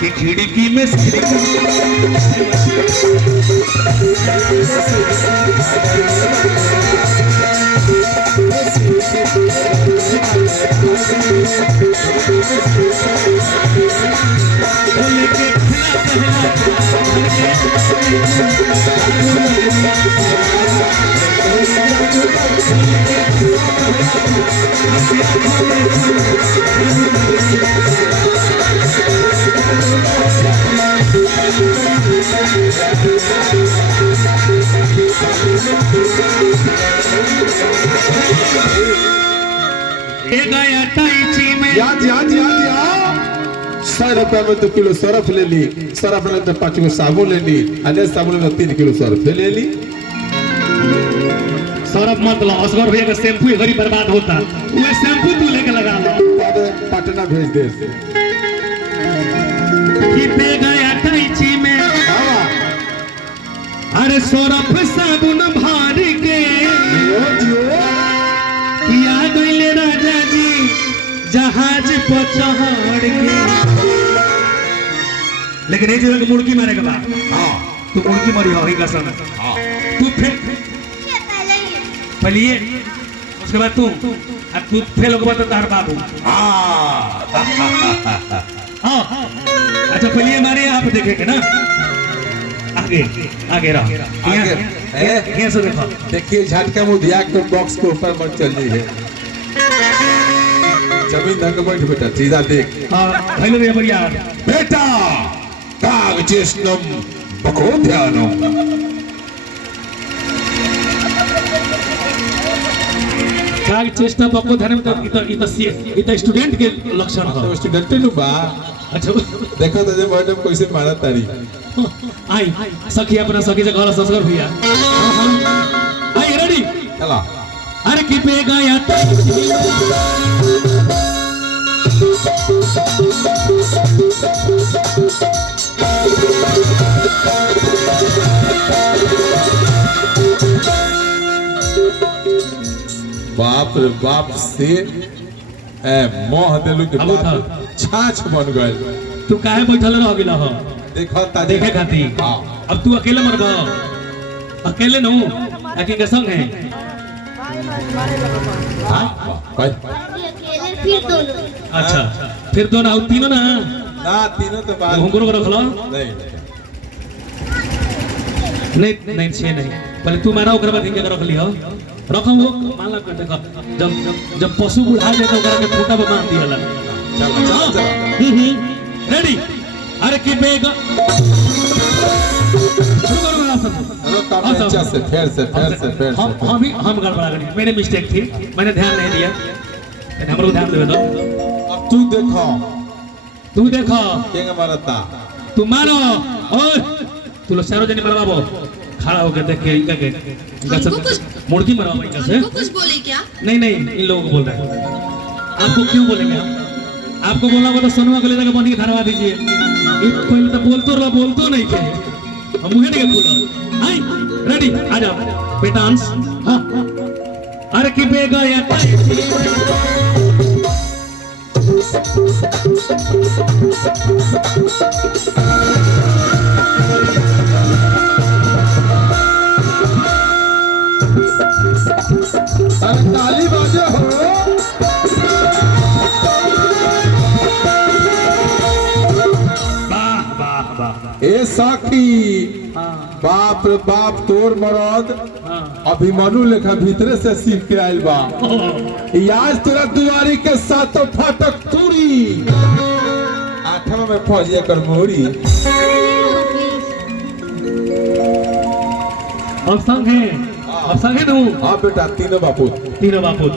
कि खिड़की में से ₹100 में 2 किलो सरफ ले ली, सरफ ले तो 5 किलो साबुन ले ली, अने साबुन में 3 किलो सरफ ले ली। सरफ मत लो, असगर भैया का शैम्पू ही गरीब बर्बाद होता, वो शैम्पू तू लेके लगा लो। पटना भेज दे कि पे गया कैची में अरे सरफ साबुन भर के किया गईले राजा जी जहाज पर चढ़ के। लेकिन एक जगह मुर्गी मारेगा बा, हाँ तू मुर्गी मरी हो कसम, हाँ तू फिर पहले उसके बाद तू फेल हो तो तार बाबू, हाँ अच्छा पहले हमारे यहाँ पे देखेंगे ना, आगे आगे रहो, यहाँ से देखो, देखिए झटका मुधिया के बॉक्स के ऊपर मत चल जाइए, जमीन धक बैठ बेटा सीधा देख। हाँ पहले भैया बढ़िया बेटा काग चेष्टम बको ध्यानम। काग चेष्टा बको ध्यानम तो स्टूडेंट के लक्षण है, तो स्टूडेंट नु बा। अच्छा देखो तो जे मैडम कैसे मारा तारी आई सखी अपना सखी से घर ससगर भैया, आई रेडी चला। अरे कि पे गया बाप रे बाप से मोह देलु के बाद छाछ बन गए। तू काहे बैठल रह गेला हो? देखो ता देखे खाती। हाँ। अब तू अकेले मरबा, अकेले न हो लेकिन के संग है। भाई फिर दोनों। अच्छा फिर दोनों और तीनों ना? ना तीनों तो बात घुंघरू को रख लो। नहीं नहीं नहीं छे नहीं, पहले तू मारा ओकर बाद इनके रख लियो, रखो वो मान ला देखो जब जब पशु बुढ़ा जाए तो ओकरा के खूंटा पे बांध दियाला। चल चल रेडी। अरे कि बेग से फिर से हम गड़बड़ा गए, मेरे मिस्टेक थी, मैंने ध्यान नहीं दिया, हमरो ध्यान दे दो। अब तू देखो केंगे मारता, तू मारो और तू लोग चारों जने मरवाबो, खड़ा होकर देख के इनका के मुर्गी मरवाओ इनका से। हमको कुछ बोले क्या? नहीं नहीं इन लोगों को बोल रहे हैं। आपको क्यों बोलेंगे हम? आपको बोला वो तो सोनुआ को ले जाकर बनी धरवा दीजिए, पहले तो बोलतो नहीं थे, हम मुझे नहीं बोला। आई रेडी आ जाओ बेटांस। हाँ अरे कि बे गया ताली बाजे हो। ए साखी बाप रे बाप तोर मरद अभिमन्यु लेखा भीतरे से सीख के आइल बा। आज तोरा दुआरी के साथ फाटक तुरी, 8वां में फौजिया कर मोरी। अब संग है तू। हाँ बेटा तीनों बापू तीनों बापू।